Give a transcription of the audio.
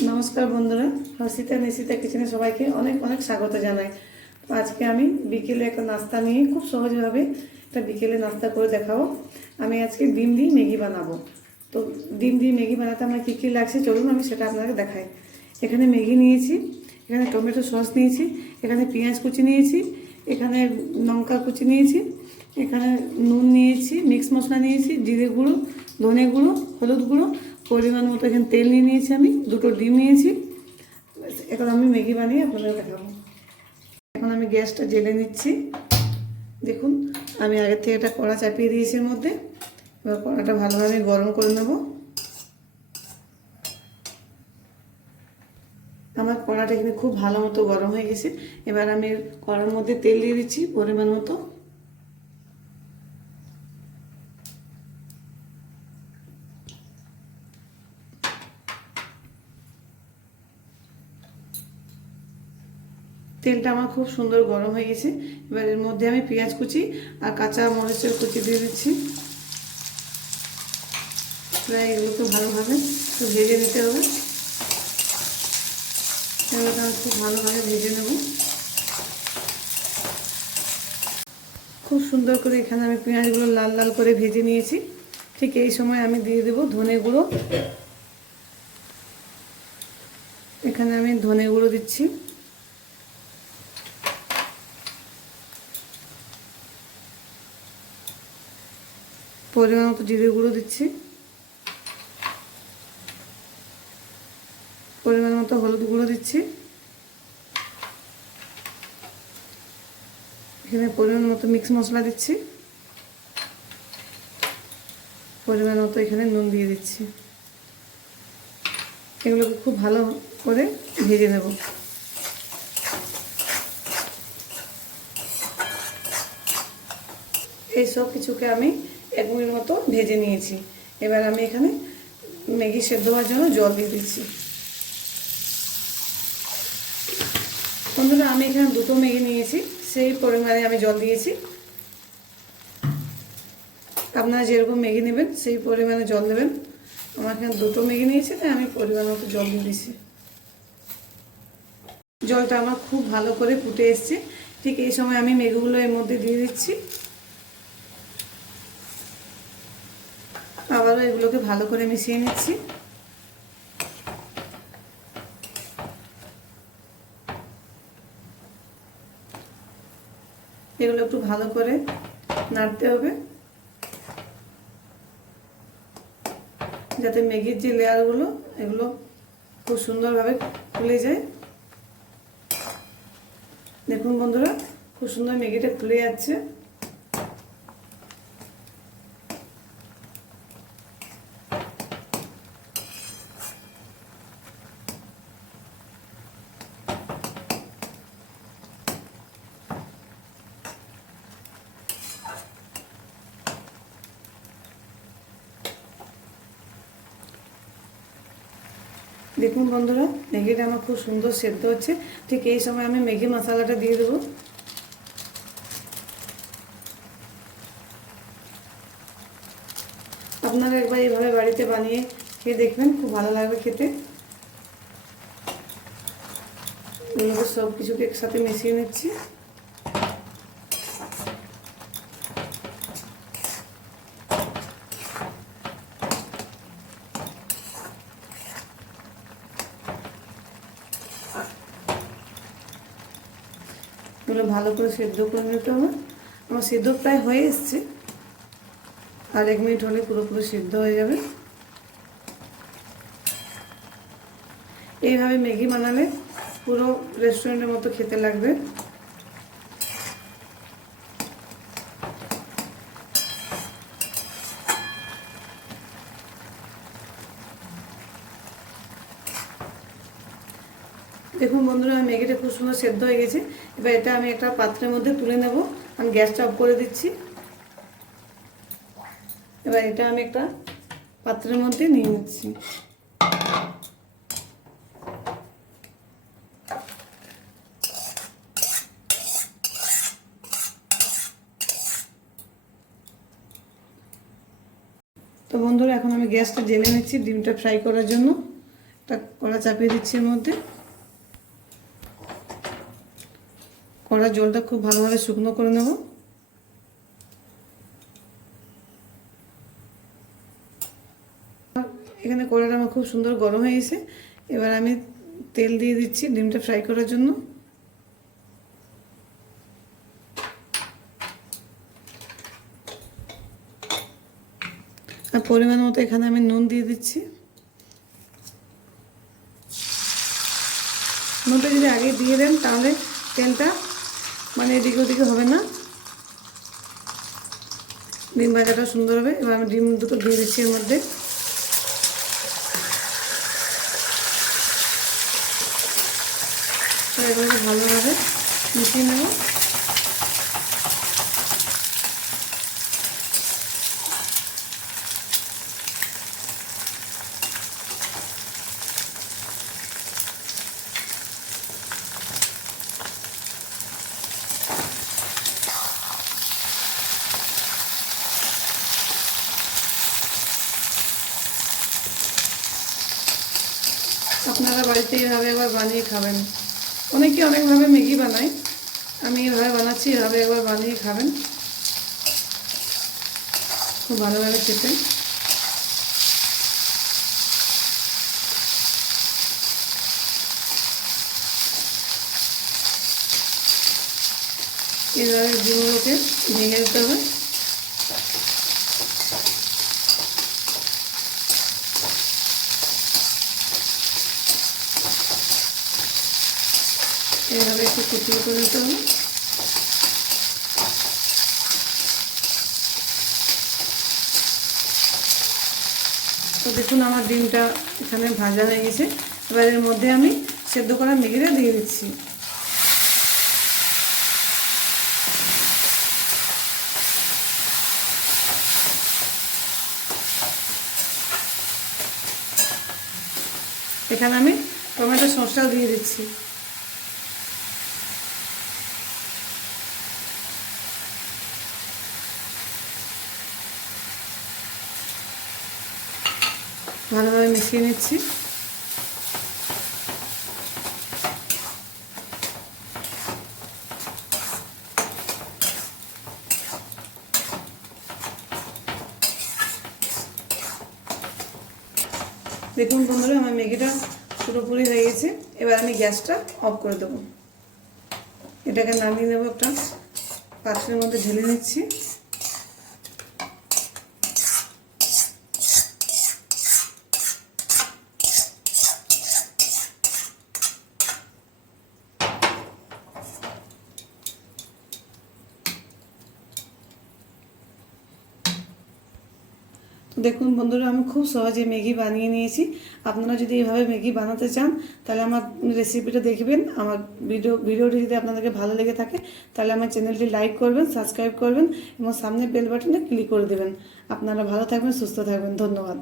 নমস্কার বন্ধুরা, হর্ষিতা নিশিতা কিচেনে সবাইকে অনেক অনেক স্বাগত জানাই। তো আজকে আমি বিকেলে একটা নাস্তা নিয়ে খুব সহজভাবে একটা বিকেলে নাস্তা করে দেখাবো। আমি আজকে ডিম দিয়ে ম্যাগি বানাবো। তো ডিম দিয়ে ম্যাগি বানাতে আমার কী কী লাগছে চলুন আমি সেটা আপনাকে দেখাই। এখানে ম্যাগি নিয়েছি, এখানে টমেটো সস নিয়েছি, এখানে পেঁয়াজ কুচি নিয়েছি, এখানে লঙ্কা কুচি নিয়েছি, এখানে নুন নিয়েছি, মিক্স মশলা নিয়েছি, জিরে গুঁড়ো, ধনে গুঁড়ো, হলুদ গুঁড়ো, পরিমাণ মতো এখানে তেল নিয়ে নিয়েছি, আমি দুটো ডিম নিয়েছি। এখন আমি ম্যাগি বানিয়ে আপনাদের দেখাবো। এখন আমি গ্যাসটা জেলে নিচ্ছি। দেখুন আমি আগের থেকে একটা কড়া চাপিয়ে দিয়েছি এর মধ্যে। এবার কড়াটা ভালোভাবে গরম করে নেব। আমার কড়াটা এখানে খুব ভালো মতো গরম হয়ে গেছে। এবার আমি কড়ার মধ্যে তেল দিয়ে দিচ্ছি পরিমাণ মতো। তেলটা আমার খুব সুন্দর গরম হয়ে গেছে। এবার এর মধ্যে আমি পেঁয়াজ কুচি আর কাঁচা মরিচের কুচি দিয়ে দিচ্ছি। প্রায় এগুলোকে ভালোভাবে একটু ভেজে নিতে হবে। এগুলোকে আমি খুব ভালোভাবে ভেজে নেব। খুব সুন্দর করে এখানে আমি পেঁয়াজগুলো লাল লাল করে ভেজে নিয়েছি। ঠিক এই সময় আমি দিয়ে দেব ধনে গুঁড়ো। এখানে আমি ধনে গুঁড়ো দিচ্ছি। পরিমাণ মতো জিরে গুঁড়ো দিচ্ছি। পরিমাণ মতো হলুদ গুঁড়ো দিচ্ছি। এখানে পরিমাণ মতো মিক্স মশলা দিচ্ছি। পরিমাণ মতো এখানে নুন দিয়ে দিচ্ছি। এগুলোকে খুব ভালো করে ভেজে নেব। এই সব কিছুকে আমি 1 মিনিট মতো ভেজে নিয়েছি। এবার আমি এখানে ম্যাগি সেদ্ধ হওয়ার জন্য জল দিয়ে দিচ্ছি। বন্ধুরা আমি এখানে দুটো ম্যাগি নিয়েছি, সেই পরিমাণে আমি জল দিয়েছি। আপনারা যেরকম ম্যাগি নেবেন সেই পরিমাণে জল দেবেন। আমার এখানে দুটো ম্যাগি নিয়েছি, তাই আমি পরিমাণ মতো জল দিয়ে দিচ্ছি। জলটা আমার খুব ভালো করে ফুটে এসছে। ঠিক এই সময় আমি ম্যাগিগুলো এর মধ্যে দিয়ে দিচ্ছি। আবারও এগুলোকে ভালো করে মিশিয়ে নিচ্ছি। এগুলো একটু ভালো করে নাড়তে হবে, যাতে ম্যাগির যে লেয়ারগুলো এগুলো খুব সুন্দরভাবে খুলে যায়। দেখুন বন্ধুরা, খুব সুন্দর ম্যাগিটা খুলে যাচ্ছে। দেখুন বন্ধুরা, ম্যাগিটা আমার খুব সুন্দর সেদ্ধ হচ্ছে। ঠিক এই সময় আমি ম্যাগি মশলাটা দিয়ে দেবো। আপনারা একবার এইভাবে বাড়িতে বানিয়ে খেয়ে দেখবেন, খুব ভালো লাগবে খেতে। এগুলোকে সব কিছুকে একসাথে মিশিয়ে নিচ্ছি। এগুলো ভালো করে সেদ্ধ করে নিতে হবে। আমার সেদ্ধ প্রায় হয়ে এসছে, আর 1 মিনিট হলে পুরোপুরি সিদ্ধ হয়ে যাবে। এইভাবে ম্যাগি বানালে পুরো রেস্টুরেন্টের মতো খেতে লাগবে। দেখুন বন্ধুরা, ম্যাগিটা খুব সুন্দর সেদ্ধ হয়ে গেছে। এবার এটা আমি একটা পাত্রের মধ্যে তুলে নেব। আমি গ্যাসটা অফ করে দিচ্ছি। এবার এটা আমি একটা পাত্রের মধ্যে নিয়ে নিচ্ছি। তো বন্ধুরা, এখন আমি গ্যাসটা জ্বেলে নিচ্ছি ডিমটা ফ্রাই করার জন্য। একটা কড়া চাপিয়ে দিচ্ছি এর মধ্যে। কড়ার জলটা খুব ভালোভাবে শুকনো করে নেব। এখানে কড়াটা আমার খুব সুন্দর গরম হয়ে গেছে। এবার আমি তেল দিয়ে দিচ্ছি ডিমটা ফ্রাই করার জন্য। আর পরিমাণ মতো এখানে আমি নুন দিয়ে দিচ্ছি। নুনটা যদি আগে দিয়ে দেন তাহলে তেলটা মানে এদিকে ওদিকে হবে না, ডিম ভাজাটা সুন্দর হবে। এবার আমি ডিম দুটো দিয়ে দিচ্ছি এর মধ্যে। এবারে ভালোভাবে মিশিয়ে নেব। আপনারা বাড়িতে এইভাবে একবার বানিয়ে খাবেন। অনেকে অনেকভাবে ম্যাগি বানায়, আমি এভাবে বানাচ্ছি, এভাবে একবার বানিয়ে খাবেন, খুব ভালো লাগে খেতে। এইভাবে ডিমগুলোকে ভেঙে দিতে হবে। এইভাবে একটু কুচিয়ে করে দিতে হবে। তো দেখুন আমার ডিমটা এখানে ভাজা হয়ে গেছে। এবার এর মধ্যে আমি সেদ্ধ করা ম্যাগিটা দিয়ে দিচ্ছি। এখানে আমি টমেটো সসটাও দিয়ে দিচ্ছি। ভালোভাবে মিশিয়ে নিচ্ছি। দেখুন বন্ধুরা আমার ম্যাগিটা পুরোপুরি হয়ে গেছে। এবার আমি গ্যাসটা অফ করে দেবো। এটাকে নামিয়ে নেবো, একটা পাত্রের মধ্যে ঢেলে নিচ্ছি। তো দেখুন বন্ধুরা আমি খুব সহজে ম্যাগি বানিয়ে নিয়েছি। আপনারা যদি এইভাবে ম্যাগি বানাতে চান তাহলে আমার রেসিপিটা দেখবেন। আমার ভিডিওটি যদি আপনাদেরকে ভালো লেগে থাকে তাহলে আমার চ্যানেলটি লাইক করবেন, সাবস্ক্রাইব করবেন এবং সামনে বেল বাটনে ক্লিক করে দেবেন। আপনারা ভালো থাকবেন, সুস্থ থাকবেন। ধন্যবাদ।